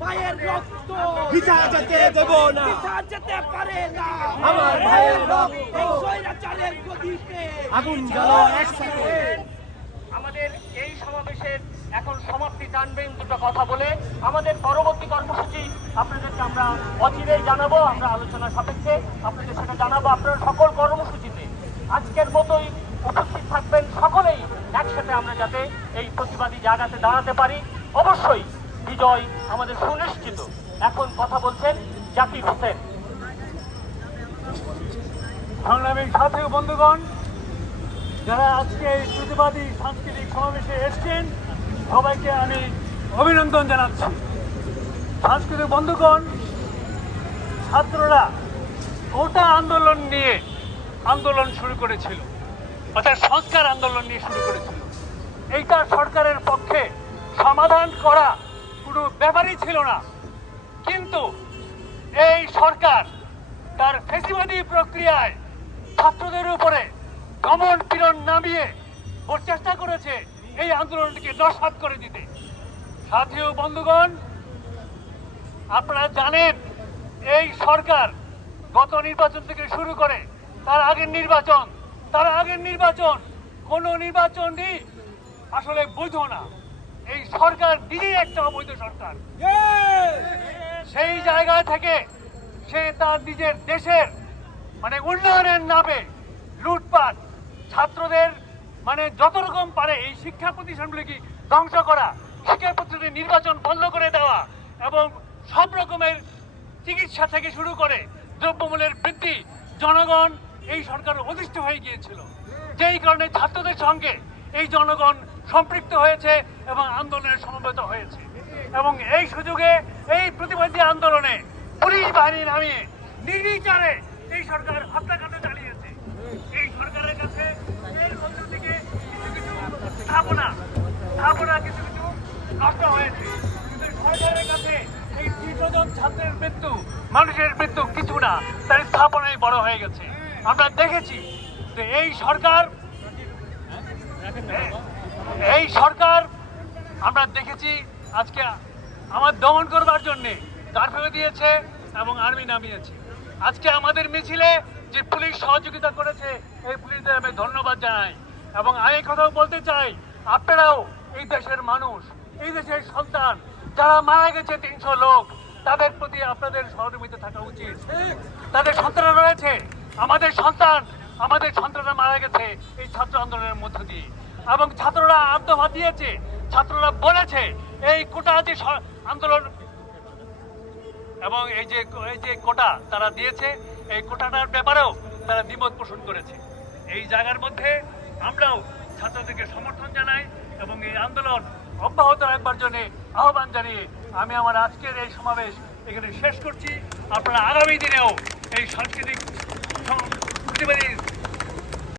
ভাইয়ের রক্ত যেতে দেব না যেতে পারে না আমার ভাইয়ের রক্ত স্বৈরাচারের গদিতে আগুন একসাথে আমাদের এই সমাবেশের এখন সমাপ্তি টানবেন দুটো কথা বলে। আমাদের পরবর্তী কর্মসূচি আপনাদেরকে আমরা অচিরেই জানাব, আমরা আলোচনা সাপেক্ষে আপনাদের সেটা জানাব আপনারা সকল কর্মসূচিতে। আজকের মতোই উপস্থিত থাকবেন সকলেই। একসাথে আমরা যাতে এই প্রতিবাদী জায়গাতে দাঁড়াতে পারি। অবশ্যই বিজয় আমাদের সুনিশ্চিত। এখন কথা বলছেন জাকির হোসেন। সংগ্রামী সাথী বন্ধুগণ, যারা আজকে এই প্রতিবাদী সাংস্কৃতিক সমাবেশে এসছেন, সবাইকে আমি অভিনন্দন জানাচ্ছি। সাংস্কৃতিক বন্ধুগণ, ছাত্ররা কোটা আন্দোলন নিয়ে আন্দোলন শুরু করেছিল, অর্থাৎ সংস্কার আন্দোলন নিয়ে শুরু করেছিল। এইটা সরকারের পক্ষে সমাধান করা কোনো ব্যাপারই ছিল না। কিন্তু এই সরকার তার ফেসিবাদী প্রক্রিয়ায় ছাত্রদের উপরে দমন পীড়ন নামিয়ে ওর চেষ্টা করেছে এই আন্দোলনটিকে নস্বাত করে দিতে। সাথী ও বন্ধুগণ, আপনারা জানেন, এই সরকার গত নির্বাচন থেকে শুরু করে তার আগের নির্বাচন, তার আগের নির্বাচন কোনো নির্বাচনই আসলে বৈধ না। এই সরকার নিজেই একটা অবৈধ সরকার। সেই জায়গা থেকে সে তার নিজের দেশের মানে উন্নয়নের নামে লুটপাট, ছাত্রদের মানে যত রকম পারে এই শিক্ষা প্রতিষ্ঠানগুলিকে ধ্বংস করা, শিক্ষা প্রতিষ্ঠানের নির্বাচন বন্ধ করে দেওয়া এবং সব রকমের চিকিৎসা থেকে শুরু করে দ্রব্যমূল্যের বৃদ্ধি, জনগণ এই সরকার অধিষ্ঠ হয়ে গিয়েছিল। যেই কারণে ছাত্রদের সঙ্গে এই জনগণ সম্পৃক্ত হয়েছে এবং আন্দোলনে সমবেত হয়েছে। এবং এই সুযোগে, এই প্রতিবাদী আন্দোলনে পুলিশ বাহিনী নামিয়ে নির্বিচারে এই সরকার হত্যাকাণ্ড চালিয়েছে। এই সরকারের কাছে এর মধ্য থেকে কিছু কিছু স্থাপনা স্থাপনা কিছু কিছু নষ্ট হয়েছে। কিন্তু সরকারের কাছে এই জন ছাত্রের মৃত্যু, মানুষের মৃত্যু কিছু না, তার স্থাপনাই বড় হয়ে গেছে। আমরা দেখেছি যে এই সরকার এই সরকার আমরা দেখেছি আজকে আমার দমন করবার জন্যে কারফিউ দিয়েছে এবং আর্মি নামিয়েছে। আজকে আমাদের মিছিলে যে পুলিশ সহযোগিতা করেছে, এই পুলিশদের আমি ধন্যবাদ জানাই। এবং আমি কথাও বলতে চাই, আপনারাও এই দেশের মানুষ, এই দেশের সন্তান, যারা মারা গেছে তিনশো লোক, তাদের প্রতি আপনাদের সহযোগিতা থাকা উচিত। তাদের সন্তান রয়েছে। আমাদের সন্তান, আমাদের সন্তানরা মারা গেছে এই ছাত্র আন্দোলনের মধ্য দিয়ে। এবং ছাত্ররা আত্মহাত দিয়েছে। ছাত্ররা বলেছে, এই কোটা যে আন্দোলন এবং এই যে এই যে কোটা তারা দিয়েছে, এই কোটাটার ব্যাপারেও তারা দ্বিমত পোষণ করেছে। এই জায়গার মধ্যে আমরাও ছাত্রদেরকে সমর্থন জানাই এবং এই আন্দোলন অব্যাহত রাখবার জন্য আহ্বান জানিয়ে আমি আমার আজকের এই সমাবেশ এখানে শেষ করছি। আপনারা আগামী দিনেও এই সাংস্কৃতিক প্রতিবাদী